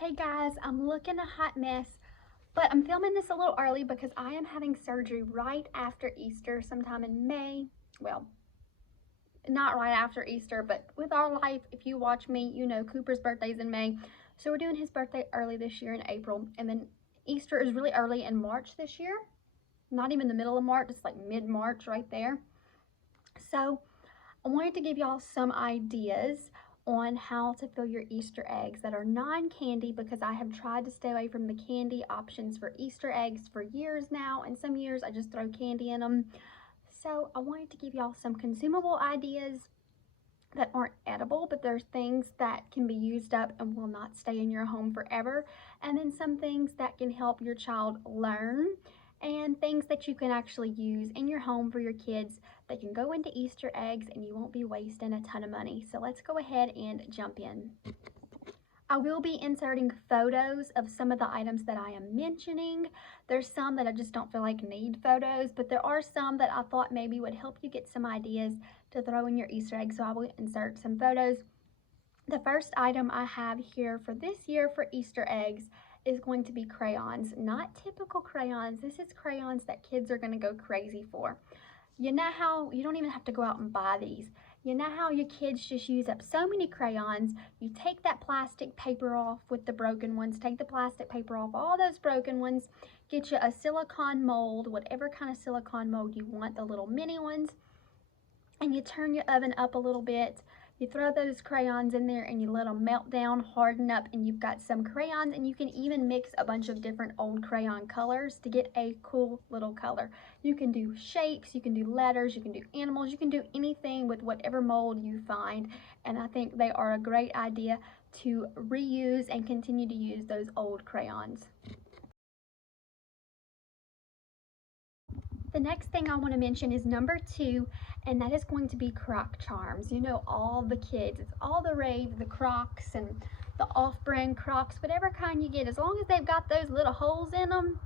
Hey guys, I'm looking a hot mess, but I'm filming this a little early because I am having surgery right after Easter, sometime in May. Well, not right after Easter, but with our life, if you watch me, you know Cooper's birthday's in May. So we're doing his birthday early this year in April, and then Easter is really early in March this year. Not even the middle of March, it's like mid-March right there. So I wanted to give y'all some ideas on how to fill your Easter eggs that are non-candy, because I have tried to stay away from the candy options for Easter eggs for years now, and some years I just throw candy in them. So I wanted to give y'all some consumable ideas that aren't edible, but there's things that can be used up and will not stay in your home forever, and then some things that can help your child learn, and things that you can actually use in your home for your kids that can go into Easter eggs and you won't be wasting a ton of money. So let's go ahead and jump in. I will be inserting photos of some of the items that I am mentioning. There's some that I just don't feel like need photos, but there are some that I thought maybe would help you get some ideas to throw in your Easter egg, so I will insert some photos. The first item I have here for this year for Easter eggs is going to be crayons. Not typical crayons. This is crayons that kids are going to go crazy for. You know how you don't even have to go out and buy these. You know how your kids just use up so many crayons. You take that plastic paper off with the broken ones, take the plastic paper off all those broken ones, get you a silicone mold, whatever kind of silicone mold you want, the little mini ones, and you turn your oven up a little bit. You throw those crayons in there and you let them melt down, harden up, and you've got some crayons, and you can even mix a bunch of different old crayon colors to get a cool little color. You can do shapes, you can do letters, you can do animals, you can do anything with whatever mold you find, and I think they are a great idea to reuse and continue to use those old crayons. The next thing I want to mention is number 2, and that is going to be Croc charms. You know, all the kids, it's all the rave, the Crocs and the off-brand Crocs, whatever kind you get, as long as they've got those little holes in them,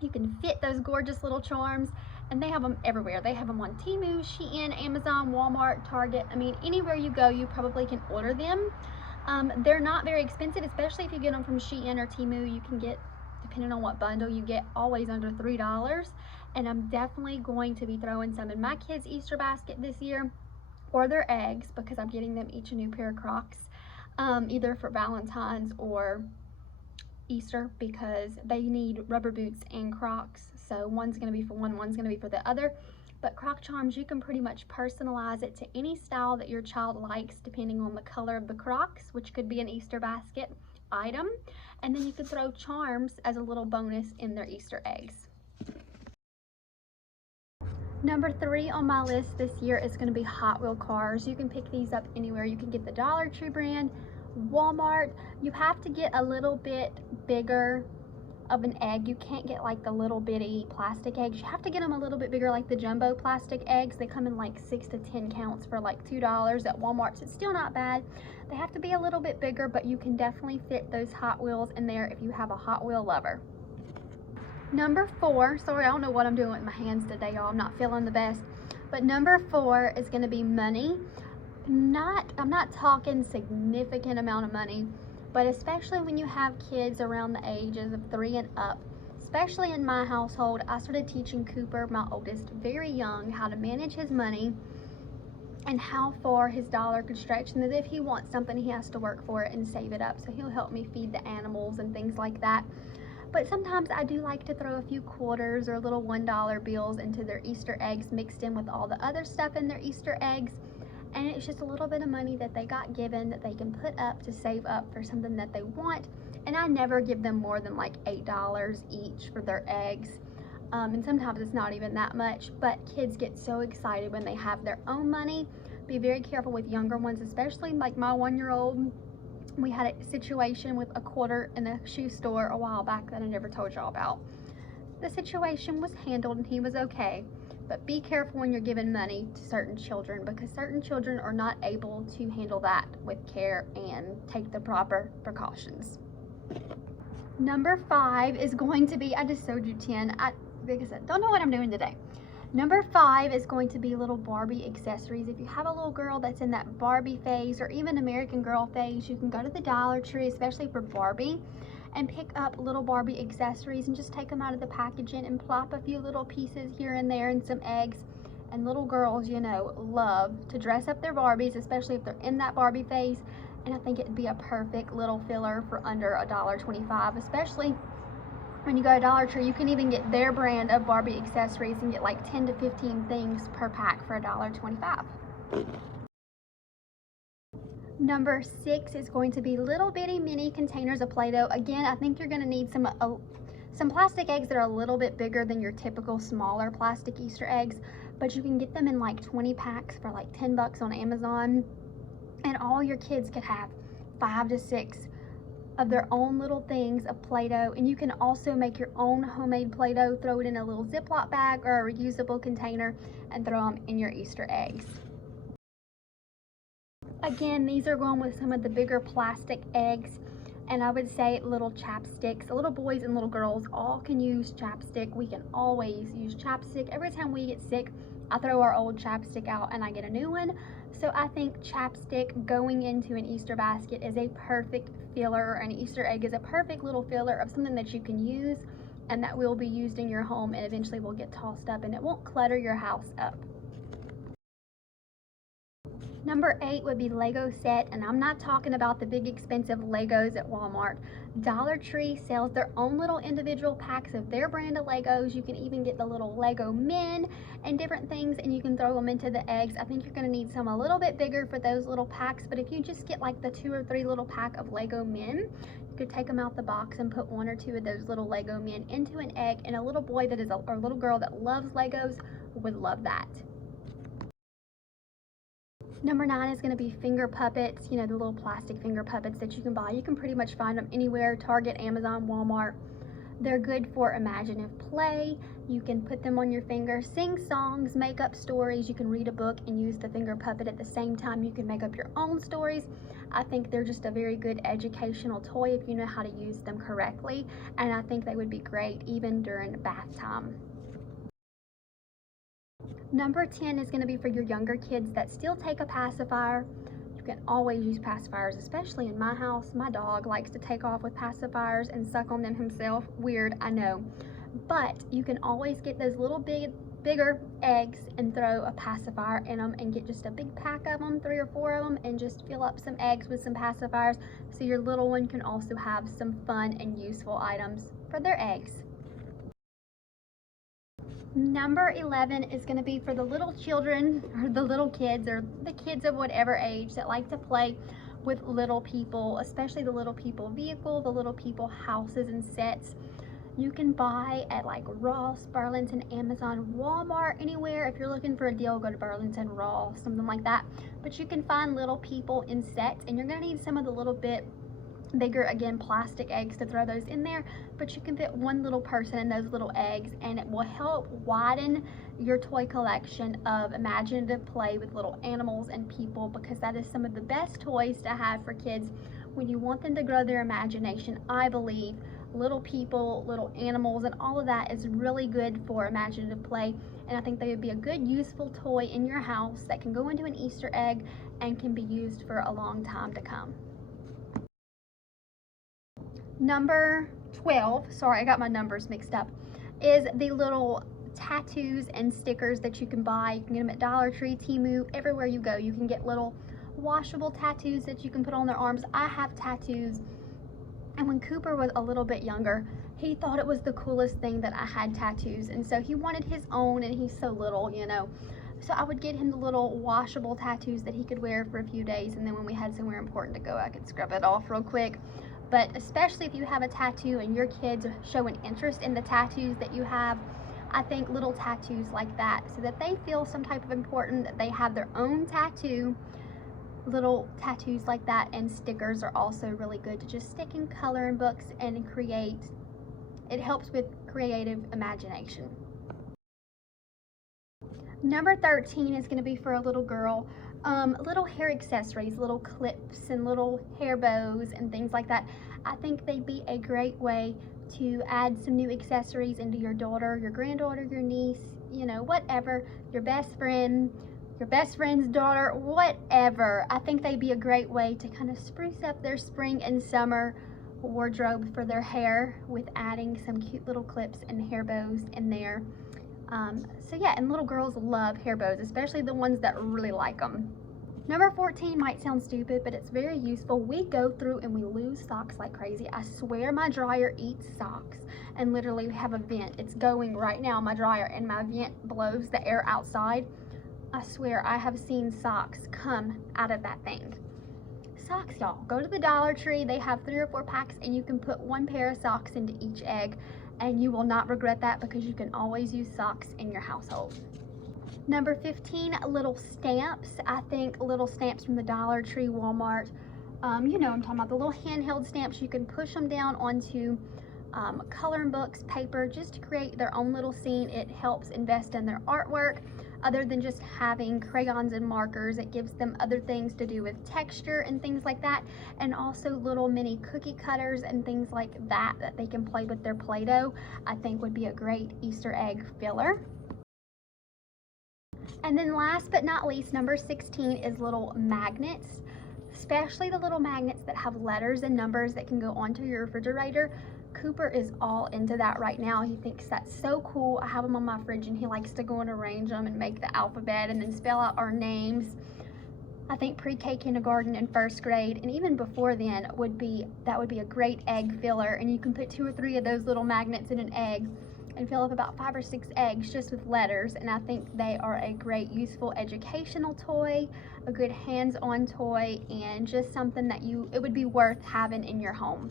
you can fit those gorgeous little charms, and they have them everywhere. They have them on Temu, Shein, Amazon, Walmart, Target. I mean, anywhere you go, you probably can order them. They're not very expensive, especially if you get them from Shein or Temu. You can get, depending on what bundle you get, always under $3. And I'm definitely going to be throwing some in my kids' Easter basket this year, or their eggs, because I'm getting them each a new pair of Crocs, either for Valentine's or Easter, because they need rubber boots and Crocs. So one's going to be for one, one's going to be for the other. But Croc charms, you can pretty much personalize it to any style that your child likes, depending on the color of the Crocs, which could be an Easter basket item. And then you could throw charms as a little bonus in their Easter eggs. Number 3 on my list this year is going to be Hot Wheel cars. You can pick these up anywhere. You can get the Dollar Tree brand, Walmart. You have to get a little bit bigger of an egg. You can't get like the little bitty plastic eggs. You have to get them a little bit bigger, like the jumbo plastic eggs. They come in like 6 to 10 counts for like $2 at Walmart, so it's still not bad. They have to be a little bit bigger, but you can definitely fit those Hot Wheels in there if you have a Hot Wheel lover. Number 4, sorry, I don't know what I'm doing with my hands today, y'all. I'm not feeling the best. But number 4 is going to be money. I'm not talking significant amount of money, but especially when you have kids around the ages of 3 and up, especially in my household, I started teaching Cooper, my oldest, very young, how to manage his money and how far his dollar could stretch, and that if he wants something, he has to work for it and save it up. So he'll help me feed the animals and things like that. But sometimes I do like to throw a few quarters or little $1 bills into their Easter eggs, mixed in with all the other stuff in their Easter eggs. And it's just a little bit of money that they got given that they can put up to save up for something that they want. And I never give them more than like $8 each for their eggs. And sometimes it's not even that much, but kids get so excited when they have their own money. Be very careful with younger ones, especially like my 1-year-old. We had a situation with a quarter in a shoe store a while back that I never told y'all about. The situation was handled and he was okay, but be careful when you're giving money to certain children, because certain children are not able to handle that with care and take the proper precautions. Number 5 is going to be, I just showed you 10. Like I said, don't know what I'm doing today. Number 5 is going to be little Barbie accessories. If you have a little girl that's in that Barbie phase or even American Girl phase, you can go to the Dollar Tree, especially for Barbie, and pick up little Barbie accessories and just take them out of the packaging and plop a few little pieces here and there and some eggs. And little girls, you know, love to dress up their Barbies, especially if they're in that Barbie phase. And I think it'd be a perfect little filler for under $1.25, especially when you go to Dollar Tree. You can even get their brand of Barbie accessories and get like 10 to 15 things per pack for $1.25. Number 6 is going to be little bitty mini containers of Play-Doh. Again, I think you're going to need some plastic eggs that are a little bit bigger than your typical smaller plastic Easter eggs, but you can get them in like 20 packs for like 10 bucks on Amazon, and all your kids could have 5 to 6 of their own little things of Play-Doh. And you can also make your own homemade Play-Doh, throw it in a little Ziploc bag or a reusable container and throw them in your Easter eggs. Again, these are going with some of the bigger plastic eggs, and I would say little chapsticks. Little boys and little girls all can use chapstick. We can always use chapstick. Every time we get sick, I throw our old chapstick out and I get a new one. So I think chapstick going into an Easter basket is a perfect filler, or an Easter egg is a perfect little filler of something that you can use and that will be used in your home and eventually will get tossed up, and it won't clutter your house up. Number 8 would be Lego set, and I'm not talking about the big expensive Legos at Walmart. Dollar Tree sells their own little individual packs of their brand of Legos. You can even get the little Lego men and different things, and you can throw them into the eggs. I think you're going to need some a little bit bigger for those little packs, but if you just get like the 2 or 3 little pack of Lego men, you could take them out the box and put 1 or 2 of those little Lego men into an egg, and a little boy that is or a little girl that loves Legos would love that. Number 9 is going to be finger puppets, you know, the little plastic finger puppets that you can buy. You can pretty much find them anywhere, Target, Amazon, Walmart. They're good for imaginative play. You can put them on your finger, sing songs, make up stories. You can read a book and use the finger puppet at the same time. You can make up your own stories. I think they're just a very good educational toy if you know how to use them correctly. And I think they would be great even during bath time. Number 10 is going to be for your younger kids that still take a pacifier. You can always use pacifiers, especially in my house. My dog likes to take off with pacifiers and suck on them himself. Weird, I know. But you can always get those little bigger eggs and throw a pacifier in them and get just a big pack of them, 3 or 4 of them, and just fill up some eggs with some pacifiers so your little one can also have some fun and useful items for their eggs. Number 11 is going to be for the little children, or the little kids, or the kids of whatever age that like to play with little people, especially the little people vehicle, the little people houses and sets. You can buy at like Ross, Burlington, Amazon, Walmart, anywhere. If you're looking for a deal, go to Burlington, Ross, something like that. But you can find little people in sets, and you're going to need some of the little bit bigger, again, plastic eggs to throw those in there, but you can fit 1 little person in those little eggs, and it will help widen your toy collection of imaginative play with little animals and people, because that is some of the best toys to have for kids when you want them to grow their imagination. I believe little people, little animals, and all of that is really good for imaginative play, and I think they would be a good useful toy in your house that can go into an Easter egg and can be used for a long time to come. Number 12, sorry, I got my numbers mixed up, is the little tattoos and stickers that you can buy. You can get them at Dollar Tree, Temu, everywhere you go. You can get little washable tattoos that you can put on their arms. I have tattoos, and when Cooper was a little bit younger, he thought it was the coolest thing that I had tattoos, and so he wanted his own, and he's so little, you know. So I would get him the little washable tattoos that he could wear for a few days, and then when we had somewhere important to go, I could scrub it off real quick. But especially if you have a tattoo and your kids show an interest in the tattoos that you have, I think little tattoos like that, so that they feel some type of important, that they have their own tattoo, little tattoos like that and stickers are also really good to just stick in coloring books and create. It helps with creative imagination. Number 13 is going to be for a little girl. Little hair accessories, little clips and little hair bows and things like that. I think they'd be a great way to add some new accessories into your daughter, your granddaughter, your niece, you know, whatever, your best friend, your best friend's daughter, whatever. I think they'd be a great way to kind of spruce up their spring and summer wardrobe for their hair with adding some cute little clips and hair bows in there. So yeah, and little girls love hair bows, especially the ones that really like them. Number 14 might sound stupid, but it's very useful. We go through and we lose socks like crazy. I swear my dryer eats socks, and literally we have a vent. It's going right now, my dryer, and my vent blows the air outside. I swear I have seen socks come out of that thing. Socks, y'all. Go to the Dollar Tree. They have 3 or 4 packs, and you can put 1 pair of socks into each egg, and you will not regret that because you can always use socks in your household. Number 15, little stamps. I think little stamps from the Dollar Tree, Walmart. You know I'm talking about, the little handheld stamps. You can push them down onto coloring books, paper, just to create their own little scene. It helps invest in their artwork. Other than just having crayons and markers, it gives them other things to do with texture and things like that, and also little mini cookie cutters and things like that that they can play with their Play-Doh. I think would be a great Easter egg filler. And then last but not least, number 16 is little magnets, especially the little magnets that have letters and numbers that can go onto your refrigerator. Cooper is all into that right now. He thinks that's so cool. I have them on my fridge, and he likes to go and arrange them and make the alphabet and then spell out our names. I think pre-K, kindergarten, and 1st grade, and even before then that would be a great egg filler. And you can put 2 or 3 of those little magnets in an egg and fill up about 5 or 6 eggs just with letters. And I think they are a great useful educational toy, a good hands-on toy, and just something that it would be worth having in your home.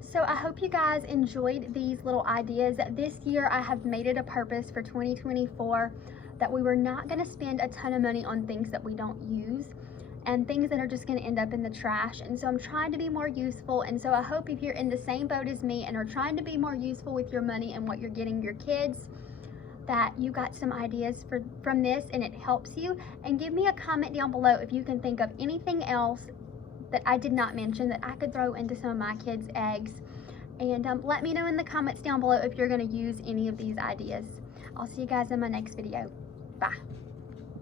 So I hope you guys enjoyed these little ideas. This year I have made it a purpose for 2024 that we were not going to spend a ton of money on things that we don't use and things that are just going to end up in the trash. And so I'm trying to be more useful. And so I hope if you're in the same boat as me and are trying to be more useful with your money and what you're getting your kids, that you got some ideas from this and it helps you. And give me a comment down below if you can think of anything else that I did not mention that I could throw into some of my kids' eggs. And let me know in the comments down below if you're going to use any of these ideas. I'll see you guys in my next video. Bye.